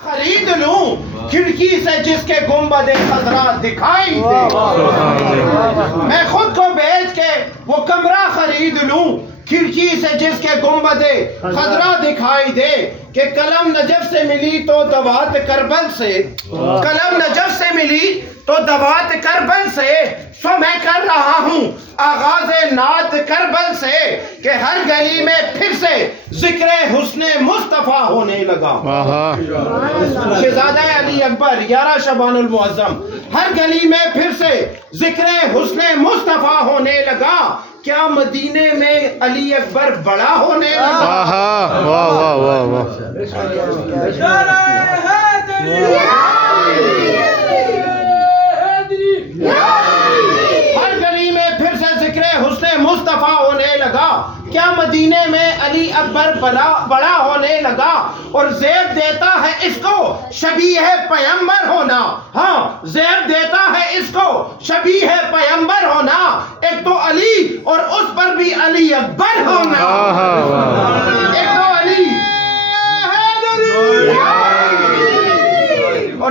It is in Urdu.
خرید لوں کھڑکی سے جس کے گنبد خضرا دکھائی دے، میں خود کو بیچ کے وہ کمرہ خرید لوں کھڑکی سے جس کے گنبد خضرا دکھائی دے، کہ قلم نجف سے ملی تو دوات کربل سے، قلم نجف سے ملی تو دوات کربل سے، سو میں کر رہا ہوں آغاز نعت کربل سے، کہ ہر گلی میں پھر سے ذکر حسن مصطفیٰ ہونے لگا۔ شہزادہ علی اکبر 11 شعبان المعظم، ہر گلی میں پھر سے ذکر حسن مصطفیٰ ہونے لگا، کیا مدینے میں علی اکبر بڑا ہونے لگا؟ واہ واہ واہ واہ، ہر گلی میں پھر سے ذکر حسن مصطفیٰ ہونے لگا، کیا مدینے میں علی اکبر بڑا ہونے لگا، اور زیب دیتا ہے اس کو شبیہ پیمبر ہونا، ہاں زیب دیتا ہے اس کو شبیہ پیمبر ہونا، ایک تو علی اور اس پر بھی علی اکبر ہونا۔